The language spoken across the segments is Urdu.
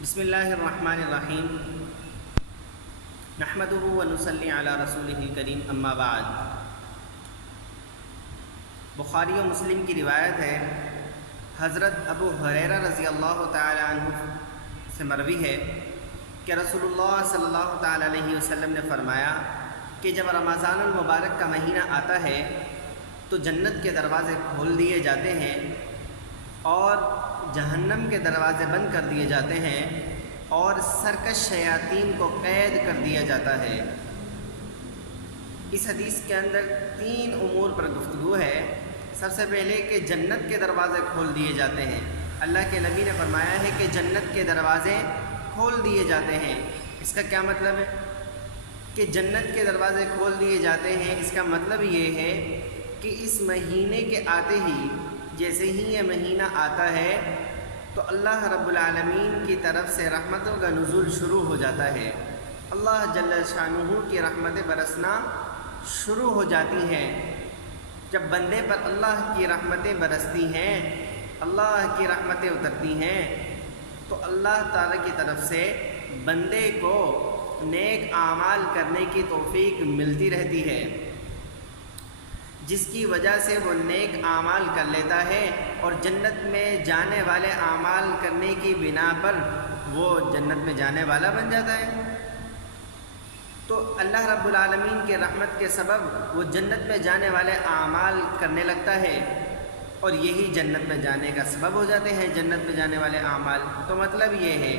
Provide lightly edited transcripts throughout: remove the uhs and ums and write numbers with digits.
بسم اللہ الرحمن الرحیم نحمدہ ونصلی علی رسولہ الکریم اما بعد۔ بخاری و مسلم کی روایت ہے، حضرت ابو ہریرہ رضی اللہ تعالی عنہ سے مروی ہے کہ رسول اللہ صلی اللہ تعالی علیہ وسلم نے فرمایا کہ جب رمضان المبارک کا مہینہ آتا ہے تو جنت کے دروازے کھول دیے جاتے ہیں اور جہنم کے دروازے بند کر دیے جاتے ہیں اور سرکش شیاطین کو قید کر دیا جاتا ہے۔ اس حدیث کے اندر 3 امور پر گفتگو ہے۔ سب سے پہلے کہ جنت کے دروازے کھول دیے جاتے ہیں۔ اللہ کے نبی نے فرمایا ہے کہ جنت کے دروازے کھول دیے جاتے ہیں۔ اس کا کیا مطلب ہے کہ جنت کے دروازے کھول دیے جاتے ہیں؟ اس کا مطلب یہ ہے کہ اس مہینے کے آتے ہی، جیسے ہی یہ مہینہ آتا ہے تو اللہ رب العالمین کی طرف سے رحمتوں کا نزول شروع ہو جاتا ہے۔ اللہ جل شانہ کی رحمتیں برسنا شروع ہو جاتی ہیں۔ جب بندے پر اللہ کی رحمتیں برستی ہیں، اللہ کی رحمتیں اترتی ہیں، تو اللہ تعالیٰ کی طرف سے بندے کو نیک اعمال کرنے کی توفیق ملتی رہتی ہے، جس کی وجہ سے وہ نیک اعمال کر لیتا ہے اور جنت میں جانے والے اعمال کرنے کی بنا پر وہ جنت میں جانے والا بن جاتا ہے۔ تو اللہ رب العالمین کے رحمت کے سبب وہ جنت میں جانے والے اعمال کرنے لگتا ہے اور یہی جنت میں جانے کا سبب ہو جاتے ہیں، جنت میں جانے والے اعمال۔ تو مطلب یہ ہے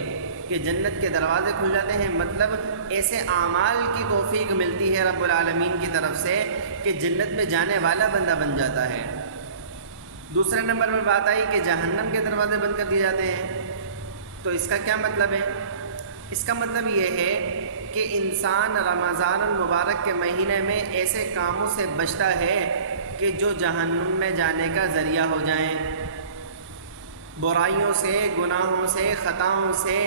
کہ جنت کے دروازے کھل جاتے ہیں، مطلب ایسے اعمال کی توفیق ملتی ہے رب العالمین کی طرف سے کہ جنت میں جانے والا بندہ بن جاتا ہے۔ دوسرے نمبر پر بات آئی کہ جہنم کے دروازے بند کر دیے جاتے ہیں۔ تو اس کا کیا مطلب ہے؟ اس کا مطلب یہ ہے کہ انسان رمضان المبارک کے مہینے میں ایسے کاموں سے بچتا ہے کہ جو جہنم میں جانے کا ذریعہ ہو جائیں، برائیوں سے، گناہوں سے، خطاؤں سے،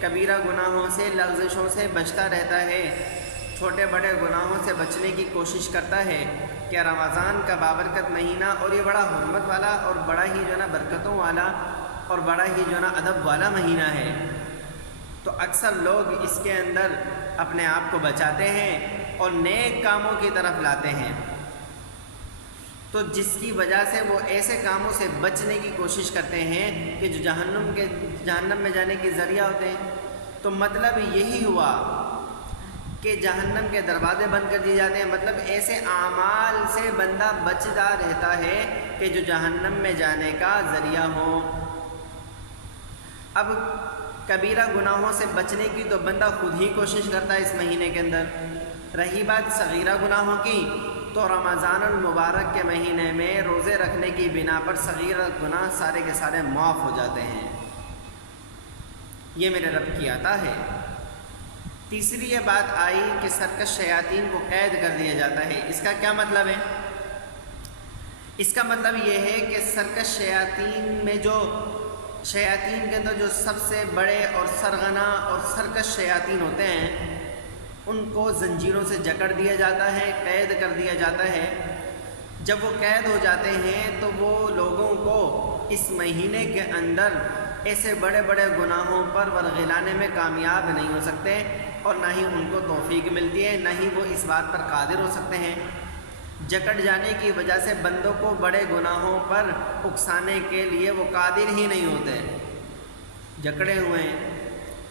کبیرہ گناہوں سے، لغزشوں سے بچتا رہتا ہے، چھوٹے بڑے گناہوں سے بچنے کی کوشش کرتا ہے کہ رمضان کا بابرکت مہینہ اور یہ بڑا حرمت والا اور بڑا ہی برکتوں والا اور بڑا ہی ادب والا مہینہ ہے۔ تو اکثر لوگ اس کے اندر اپنے آپ کو بچاتے ہیں اور نیک کاموں کی طرف لاتے ہیں، تو جس کی وجہ سے وہ ایسے کاموں سے بچنے کی کوشش کرتے ہیں کہ جو جہنم میں جانے کے ذریعہ ہوتے ہیں۔ تو مطلب یہی ہوا کہ جہنم کے دروازے بند کر دیے جاتے ہیں، مطلب ایسے اعمال سے بندہ بچتا رہتا ہے کہ جو جہنم میں جانے کا ذریعہ ہو۔ اب کبیرہ گناہوں سے بچنے کی تو بندہ خود ہی کوشش کرتا ہے اس مہینے کے اندر۔ رہی بات صغیرہ گناہوں کی، تو رمضان المبارک کے مہینے میں روزے رکھنے کی بنا پر صغیرہ گناہ سارے کے سارے معاف ہو جاتے ہیں۔ یہ میرے رب کی عطا ہے۔ تیسری یہ بات آئی کہ سرکش شیاطین کو قید کر دیا جاتا ہے۔ اس کا کیا مطلب ہے؟ اس کا مطلب یہ ہے کہ سرکش شیاطین کے اندر جو سب سے بڑے اور سرغنہ اور سرکش شیاطین ہوتے ہیں، ان کو زنجیروں سے جکڑ دیا جاتا ہے، قید کر دیا جاتا ہے۔ جب وہ قید ہو جاتے ہیں تو وہ لوگوں کو اس مہینے کے اندر ایسے بڑے بڑے گناہوں پر ورغلانے میں کامیاب نہیں ہو سکتے اور نہ ہی ان کو توفیق ملتی ہے، نہ ہی وہ اس بات پر قادر ہو سکتے ہیں۔ جکڑ جانے کی وجہ سے بندوں کو بڑے گناہوں پر اکسانے کے لیے وہ قادر ہی نہیں ہوتے، جکڑے ہوئے ہیں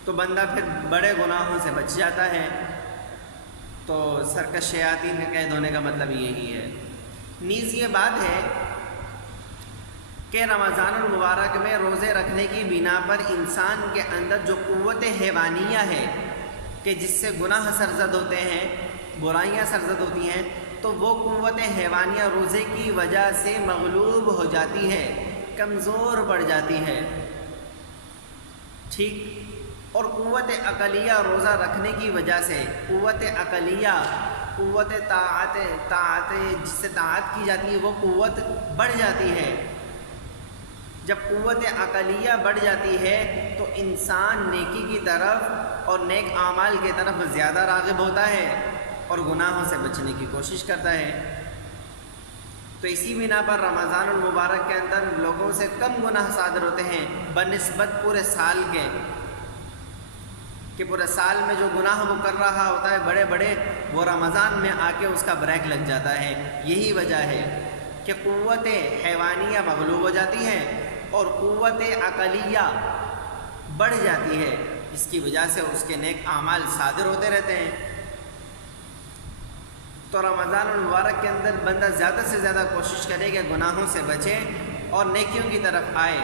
تو بندہ پھر بڑے گناہوں سے بچ جاتا ہے۔ تو سرکش شیاطین کے قید ہونے کا مطلب یہی ہے۔ نیز یہ بات ہے کہ رمضان المبارک میں روزے رکھنے کی بنا پر انسان کے اندر جو قوت حیوانیہ ہے کہ جس سے گناہ سرزد ہوتے ہیں، برائیاں سرزد ہوتی ہیں، تو وہ قوت حیوانیہ روزے کی وجہ سے مغلوب ہو جاتی ہے، کمزور پڑ جاتی ہے، ٹھیک۔ اور قوت عقلیہ روزہ رکھنے کی وجہ سے، قوت عقلیہ، قوت طاعت جس سے طاعت کی جاتی ہے، وہ قوت بڑھ جاتی ہے۔ جب قوت عقلیہ بڑھ جاتی ہے تو انسان نیکی کی طرف اور نیک اعمال کی طرف زیادہ راغب ہوتا ہے اور گناہوں سے بچنے کی کوشش کرتا ہے۔ تو اسی بنا پر رمضان المبارک کے اندر لوگوں سے کم گناہ صادر ہوتے ہیں بنسبت پورے سال کے، کہ پورے سال میں جو گناہ وہ کر رہا ہوتا ہے بڑے بڑے، وہ رمضان میں آ کے اس کا بریک لگ جاتا ہے۔ یہی وجہ ہے کہ قوت حیوانیہ مغلوب ہو جاتی ہے اور قوت عقلیہ بڑھ جاتی ہے، اس کی وجہ سے اس کے نیک اعمال صادر ہوتے رہتے ہیں۔ تو رمضان المبارک کے اندر بندہ زیادہ سے زیادہ کوشش کرے کہ گناہوں سے بچے اور نیکیوں کی طرف آئے،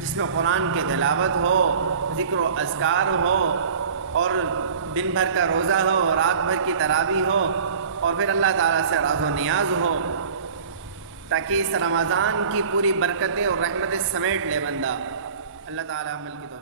جس میں قرآن کی تلاوت ہو، ذکر و اذکار ہو، اور دن بھر کا روزہ ہو، رات بھر کی تراویح ہو، اور پھر اللہ تعالیٰ سے راز و نیاز ہو، تاکہ اس رمضان کی پوری برکتیں اور رحمتیں سمیٹ لے بندہ۔ اللہ تعالیٰ عمل کی توفیق